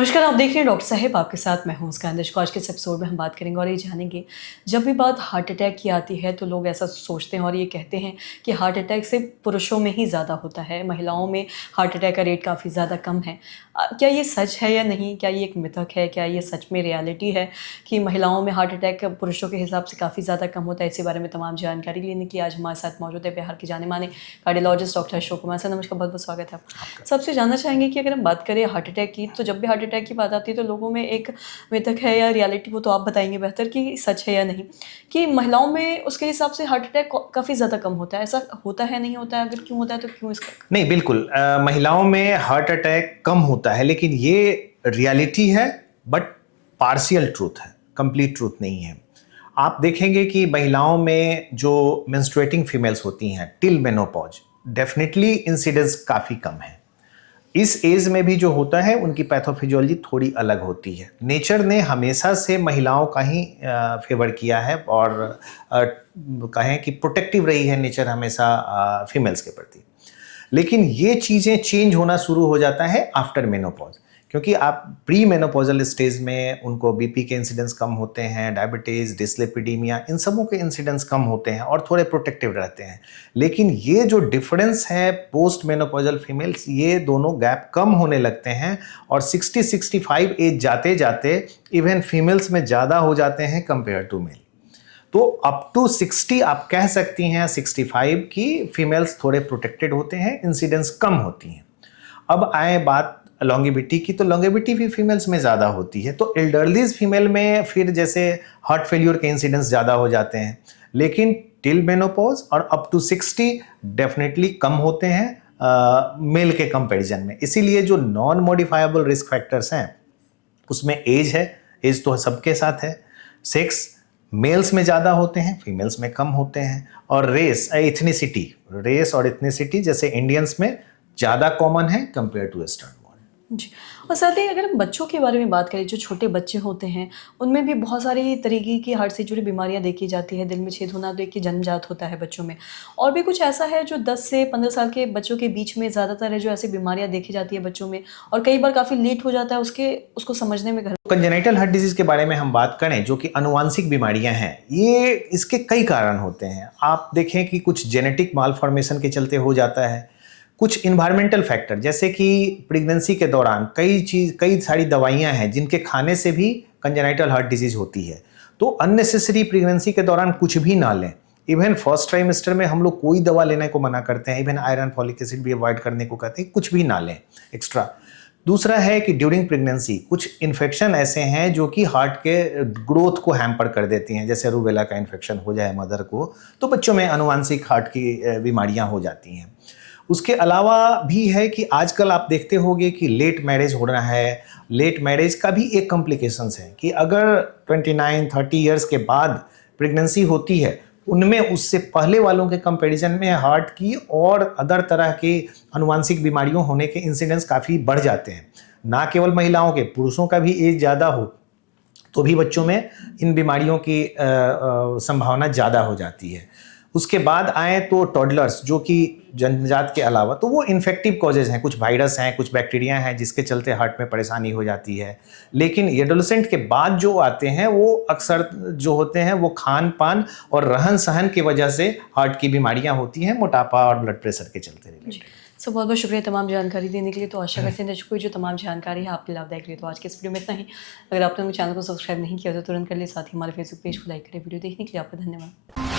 नमस्कार, आप देख रहे हैं डॉक्टर साहिब आपके साथ मैं हूं मुस्कान दशको। आज के इस एपिसोड में हम बात करेंगे और ये जानेंगे, जब भी बात हार्ट अटैक की आती है तो लोग ऐसा सोचते हैं और ये कहते हैं कि हार्ट अटैक सिर्फ पुरुषों में ही ज़्यादा होता है, महिलाओं में हार्ट अटैक का रेट काफ़ी ज़्यादा कम है। क्या ये सच है या नहीं? क्या ये एक मिथक है? क्या ये सच में रियलिटी है कि महिलाओं में हार्ट अटैक पुरुषों के हिसाब से काफ़ी ज़्यादा कम होता है? इसी बारे में तमाम जानकारी लेने के लिए आज हमारे साथ मौजूद है बिहार के जाने माने cardiologist doctor Ashok Kumar sir. नमस्कार, बहुत बहुत स्वागत है आपका। सबसे जानना चाहेंगे कि अगर हम बात करें हार्ट अटैक की, तो जब भी हार्ट अटैक की बात आती है तो लोगों में एक मिथक है या रियलिटी, वो तो आप बताएंगे बेहतर कि सच है या नहीं, कि महिलाओं में उसके हिसाब से हार्ट अटैक काफ़ी ज़्यादा कम होता है। ऐसा होता है, नहीं होता है? अगर क्यों होता है तो क्यों इसका? नहीं, बिल्कुल महिलाओं में हार्ट अटैक कम होता है, लेकिन ये रियलिटी है, बट पार्शियल ट्रूथ है, कंप्लीट ट्रूथ नहीं है। आप देखेंगे कि महिलाओं में जो मेंस्ट्रुएटिंग फीमेल्स होती हैं टिल मेनोपॉज, डेफिनेटली इंसिडेंस काफ़ी कम है। इस एज में भी जो होता है उनकी पैथोफिजियोलॉजी थोड़ी अलग होती है। नेचर ने हमेशा से महिलाओं का ही फेवर किया है और कहें कि प्रोटेक्टिव रही है नेचर हमेशा फीमेल्स के प्रति। लेकिन ये चीज़ें चेंज होना शुरू हो जाता है आफ्टर मेनोपॉज, क्योंकि आप प्री मेनोपॉजल स्टेज में उनको बीपी के इंसिडेंस कम होते हैं, डायबिटीज़, डिस्लिपिडीमिया, इन सबों के इंसिडेंस कम होते हैं और थोड़े प्रोटेक्टिव रहते हैं। लेकिन ये जो डिफरेंस है पोस्ट मेनोपॉजल फीमेल्स, ये दोनों गैप कम होने लगते हैं और 60-65 एज जाते जाते इवन फीमेल्स में ज़्यादा हो जाते हैं कंपेयर टू मेल। तो अप टू 60 आप कह सकती हैं, 65 की फीमेल्स थोड़े प्रोटेक्टेड होते हैं, इंसिडेंस कम होती हैं। अब आए बात लॉन्गेविटी की, तो लॉन्गेविटी भी फीमेल्स में ज़्यादा होती है। तो एल्डरलीज फीमेल में फिर जैसे हार्ट फेल्यूर के इंसिडेंस ज़्यादा हो जाते हैं, लेकिन टिल मेनोपॉज और अप टू 60 डेफिनेटली कम होते हैं मेल के कंपैरिजन में। इसीलिए जो नॉन मॉडिफाइबल रिस्क फैक्टर्स हैं उसमें एज है, एज तो सबके साथ है, सेक्स मेल्स में ज़्यादा होते हैं, फीमेल्स में कम होते हैं, और रेस और इथनिसिटी जैसे इंडियंस में ज़्यादा कॉमन है कंपेयर टू वेस्टर्न वर्ल्ड। जी। और साथ ही अगर हम बच्चों के बारे में बात करें, जो छोटे बच्चे होते हैं, उनमें भी बहुत सारी तरीके की हार्ट से जुड़ी बीमारियाँ देखी जाती है। दिल में छेद होना तो एक ही जन्मजात होता है बच्चों में। और भी कुछ ऐसा है जो 10 से 15 साल के बच्चों के बीच में ज़्यादातर है, जो ऐसी बीमारियाँ देखी जाती है बच्चों में, और कई बार काफ़ी लेट हो जाता है उसको समझने में। कंजेनिटल हार्ट डिजीज के बारे में हम बात करें, जो कि अनुवांशिक बीमारियां हैं, ये इसके कई कारण होते हैं। आप देखें कि कुछ जेनेटिक मालफॉर्मेशन के चलते हो जाता है, कुछ इन्वायरमेंटल फैक्टर जैसे कि प्रेगनेंसी के दौरान कई सारी दवाइयां हैं जिनके खाने से भी कंजेनिटल हार्ट डिजीज होती है। तो अननेसेसरी प्रेगनेंसी के दौरान कुछ भी ना लें। इवन फर्स्ट ट्राइमेस्टर में हम लोग कोई दवा लेने को मना करते हैं, इवन आयरन फॉलिक एसिड भी अवॉइड करने को कहते हैं, कुछ भी ना लें एक्स्ट्रा। दूसरा है कि ड्यूरिंग प्रेगनेंसी कुछ इन्फेक्शन ऐसे हैं जो कि हार्ट के ग्रोथ को हैम्पर कर देती हैं, जैसे रूबेला का इन्फेक्शन हो जाए मदर को, तो बच्चों में अनुवांशिक हार्ट की बीमारियां हो जाती हैं। उसके अलावा भी है कि आजकल आप देखते होंगे कि लेट मैरिज हो रहा है। लेट मैरिज का भी एक कॉम्प्लिकेशंस है कि अगर 29-30 ईयर्स के बाद प्रेगनेंसी होती है, उनमें उससे पहले वालों के कंपैरिजन में हार्ट की और अदर तरह के आनुवांशिक बीमारियों होने के इंसिडेंस काफ़ी बढ़ जाते हैं। ना केवल महिलाओं के, पुरुषों का भी एज ज़्यादा हो तो भी बच्चों में इन बीमारियों की संभावना ज़्यादा हो जाती है। उसके बाद आए तो टॉडलर्स, जो कि जन्मजात के अलावा, तो वो इन्फेक्टिव कॉजेज हैं, कुछ वायरस हैं, कुछ बैक्टीरिया हैं जिसके चलते हार्ट में परेशानी हो जाती है। लेकिन एडोलेसेंट के बाद जो आते हैं वो अक्सर जो होते हैं वो खान पान और रहन सहन की वजह से हार्ट की बीमारियां होती हैं, मोटापा और ब्लड प्रेशर के चलते जी। रिलेटेड। सो बहुत बहुत शुक्रिया तमाम जानकारी देने के लिए। तो आशा करते हैं दर्शकों, जो तमाम जानकारी है आपके लाभदायक रही। तो आज के इस वीडियो में इतना ही। अगर आपने मेरे चैनल को सब्सक्राइब नहीं किया तो तुरंत कर ले, साथ ही हमारे फेसबुक पेज को लाइक करें। वीडियो देखने के लिए आपका धन्यवाद।